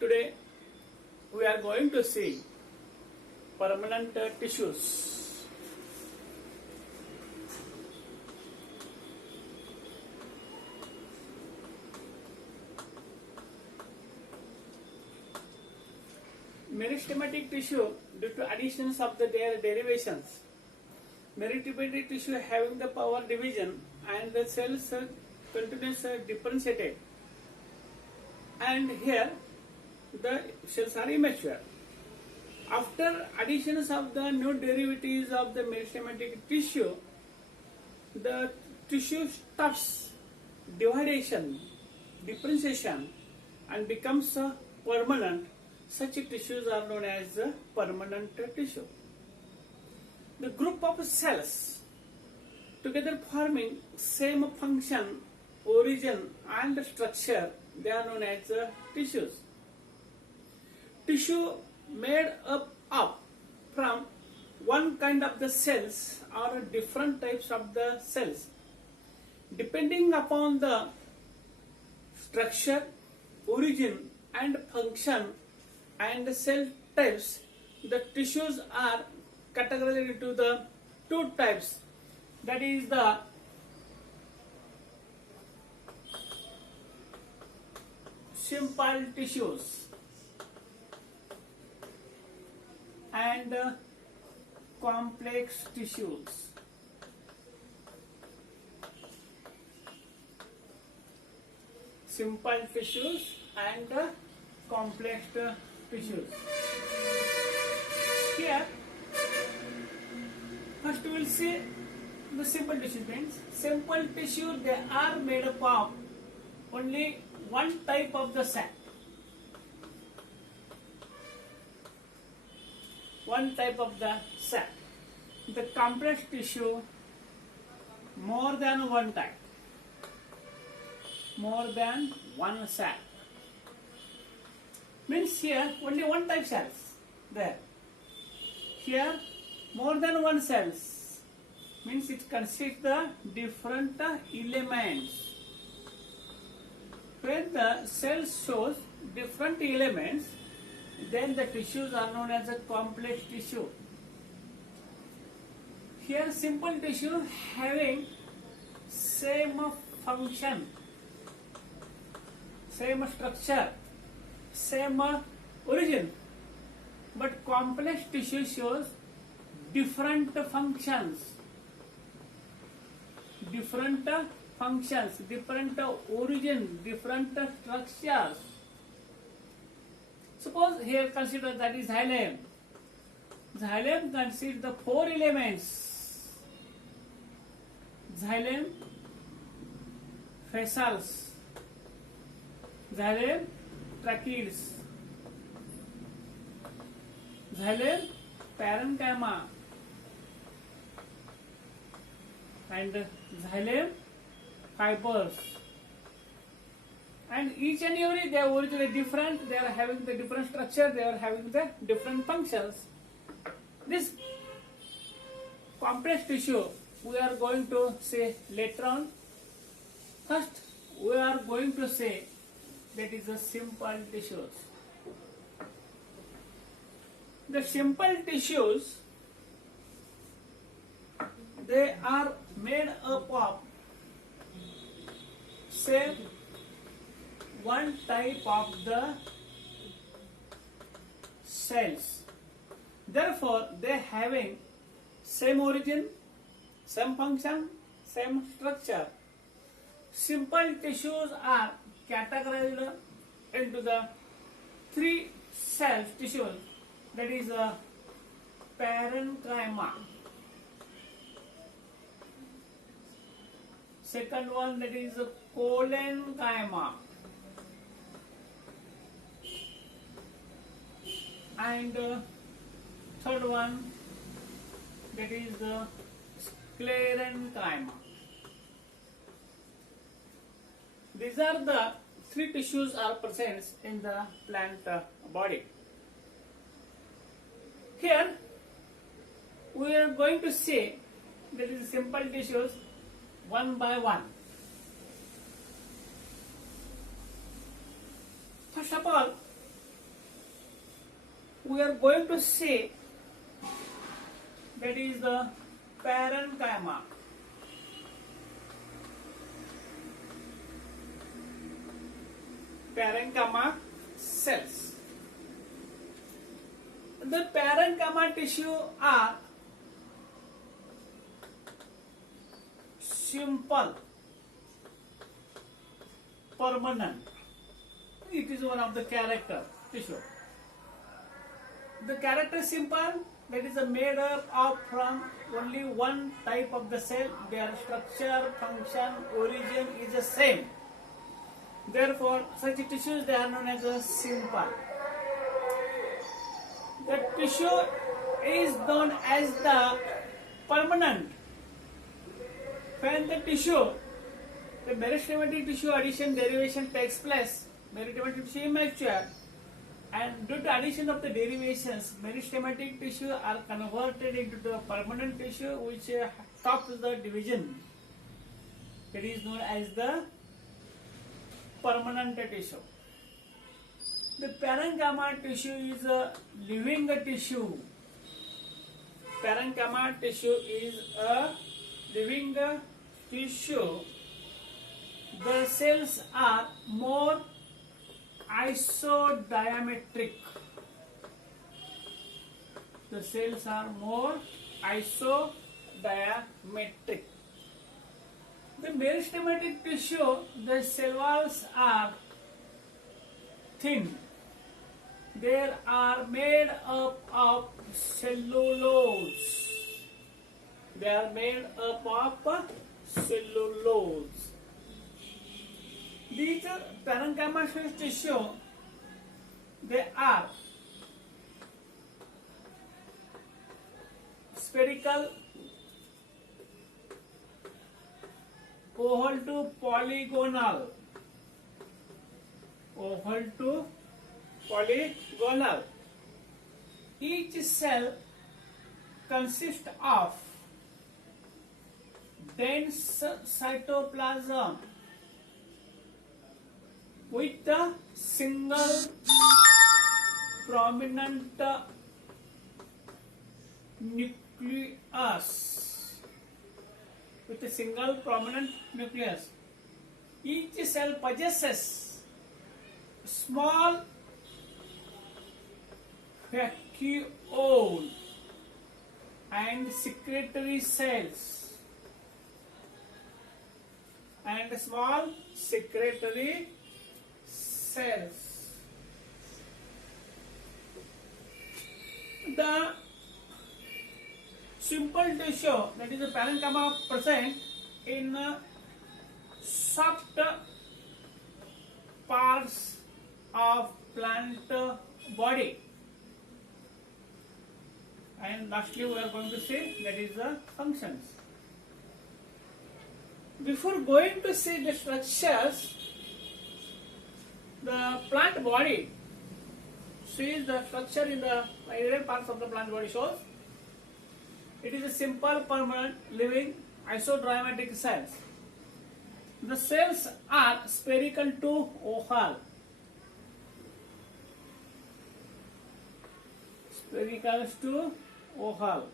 Today we are going to see permanent tissues. Meristematic tissue due to additions of their derivations. Meristematic tissue having the power division and the cells continuously differentiated. And here the cells are immature. After additions of the new derivatives of the meristematic tissue, the tissue stops dividation, differentiation, and becomes permanent. Such tissues are known as permanent tissue. The group of cells together forming same function, origin, and structure, they are known as tissues. Tissue made up from one kind of the cells or different types of the cells. Depending upon the structure, origin, and function and the cell types, the tissues are categorized into the two types. That is the simple tissues and complex tissues. Simple tissues and complex tissues. Here, first we will see the simple tissue means. Simple tissue, they are made up of only one type of the cell. One type of the cell. The complex tissue, more than one type. More than one cell. Means here only one type cells there. Here more than one cells. Means it consists the different elements. When the cell shows different elements, then the tissues are known as a complex tissue. Here simple tissue having same function, same structure, same origin, but complex tissue shows different functions, different origin, different structures. Suppose here consider that is xylem. Xylem consists the four elements: xylem fascials, xylem tracheates, xylem parenchyma, and xylem fibers. And each and every, they are originally different, they are having the different structure, they are having the different functions. This complex tissue we are going to say later on. First we are going to say that is the simple tissues. The simple tissues, they are made up of say one type of the cells. Therefore, they having same origin, same function, same structure. Simple tissues are categorized into the three cell tissues. That is a parenchyma. Second one, that is a collenchyma. And third one, that is the sclerenchyma. These are the three tissues are present in the plant body. Here we are going to see that is simple tissues one by one. First of all, we are going to see that is the parenchyma. Parenchyma cells. The parenchyma tissue are simple, permanent. It is one of the character tissue. The character simple, that is made up of from only one type of the cell. Their structure, function, origin is the same. Therefore, such tissues they are known as a simple. The tissue is known as the permanent. When the tissue, the meristematic tissue addition derivation takes place, meristematic tissue immature, and due to addition of the derivations, meristematic tissue are converted into the permanent tissue which stops the division. It is known as the permanent tissue. The parenchyma tissue is a living tissue. Parenchyma tissue is a living tissue. The cells are more isodiametric. The cells are more isodiametric. The meristematic tissue, the cell walls are thin. They are made up of cellulose. They are made up of cellulose. These parenchyma tissue, they are spherical, oval to polygonal. Oval to polygonal. Each cell consists of dense cytoplasm with a single prominent nucleus. With a single prominent nucleus. Each cell possesses small vacuole and secretory cells and small secretory cells. The simple tissue, that is the parenchyma, present in soft parts of plant body. And lastly we are going to see that is the functions. Before going to see the structures, the plant body, see the structure in the aerial parts of the plant body shows. It is a simple, permanent, living, isodiametric cells. The cells are spherical to oval. Spherical to oval.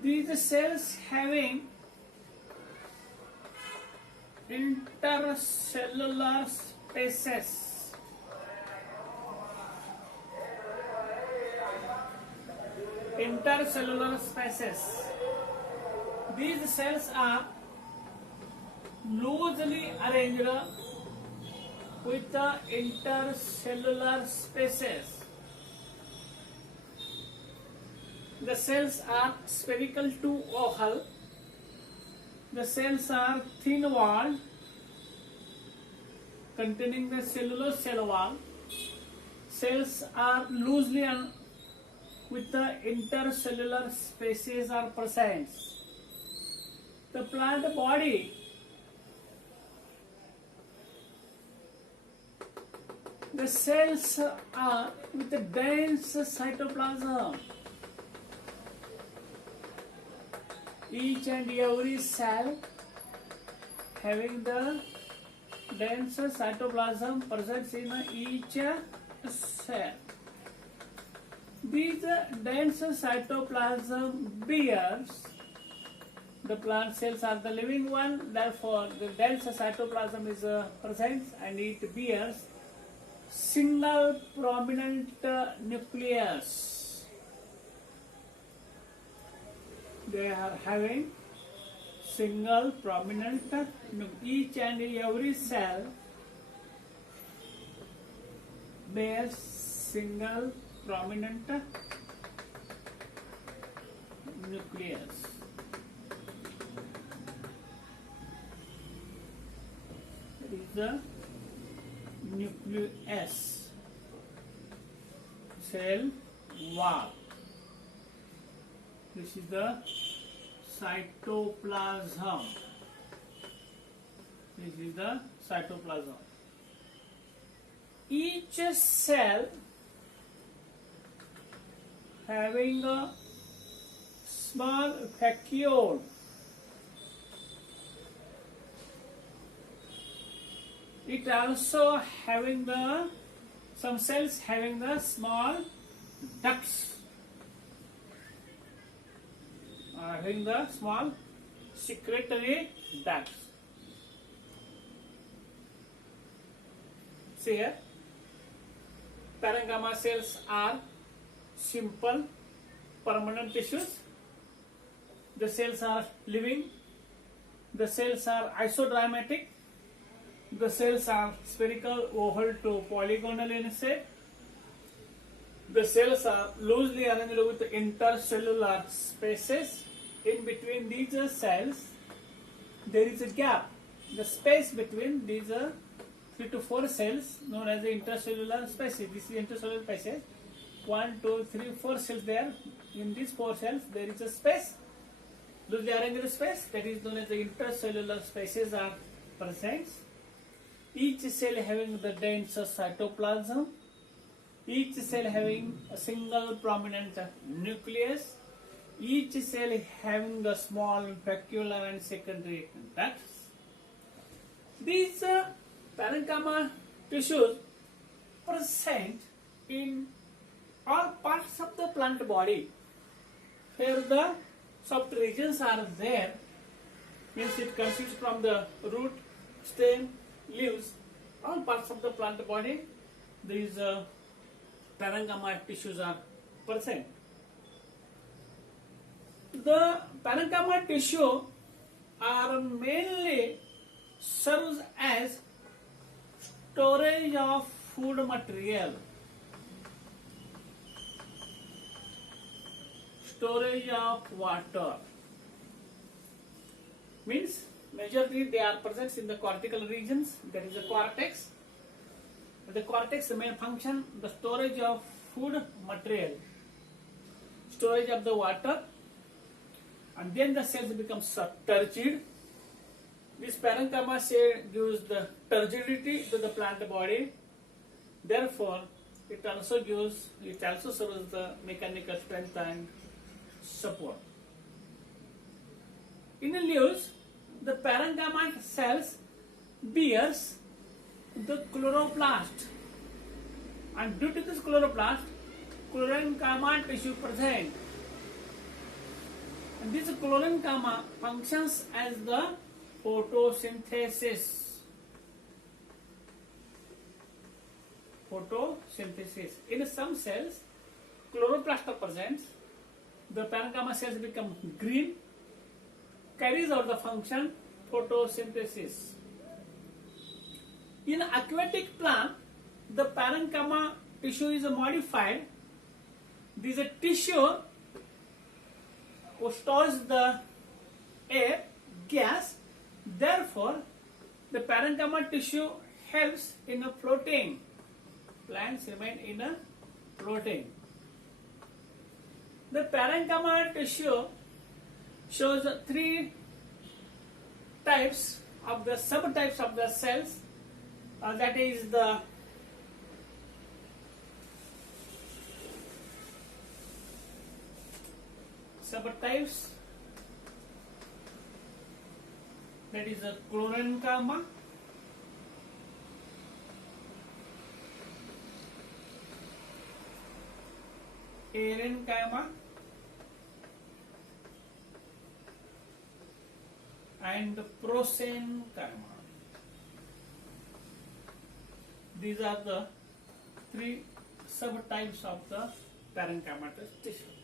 These cells having intercellular spaces. Intercellular spaces. These cells are loosely arranged with the intercellular spaces. The cells are spherical to oval. The cells are thin walled, containing the cellulose cell wall. Cells are loosely with the intercellular spaces are present. The plant body, the cells are with the dense cytoplasm. Each and every cell having the dense cytoplasm present in each cell. These dense cytoplasm bears, the plant cells are the living one, therefore the dense cytoplasm is present and it bears single prominent nucleus. They are having single prominent, each and every cell bears single prominent nucleus. That is the nucleus, cell wall. This is the cytoplasm. This is the cytoplasm. Each cell having a small vacuole. It also having the, some cells having the small ducts, having the small secretory ducts. See here, parenchyma cells are simple permanent tissues. The cells are living. The cells are isodrammatic. The cells are spherical, oval to polygonal in shape. The cells are loosely arranged with intercellular spaces. In between these cells, there is a gap. The space between these 3 to 4 cells known as the intercellular spaces. This is intercellular spaces. 1, 2, 3, 4 cells there. In these 4 cells, there is a space. Loosely arranged space that is known as the intercellular spaces are present. Each cell having the dense cytoplasm. Each cell having a single prominent nucleus. Each cell having the small vacuolar and secondary ducts. These parenchyma tissues present in all parts of the plant body. Where the soft regions are there, means it consists from the root, stem, leaves, all parts of the plant body. These parenchyma tissues are present. The parenchyma tissue are mainly serves as storage of food material, storage of water. Means majorly they are present in the cortical regions, that is the cortex. The cortex, the main function, the storage of food material, storage of the water, and then the cells become turgid. This parenchyma cell gives the turgidity to the plant body. Therefore, it also serves the mechanical strength and support. In the leaves, the parenchyma cells bears the chloroplast, and due to this chloroplast, parenchyma tissue present. And this parenchyma functions as the photosynthesis. In some cells, chloroplast are present. The parenchyma cells become green, carries out the function photosynthesis. In aquatic plant, the parenchyma tissue is modified. This tissue stores the air, gas. Therefore, the parenchyma tissue helps in floating. Plants remain in a floating. The parenchyma tissue shows 3 types of the subtypes of the cells. That is the subtypes that is a Parenchyma, Parenchyma, and Parenchyma. These are the three subtypes of the parenchymatous tissue.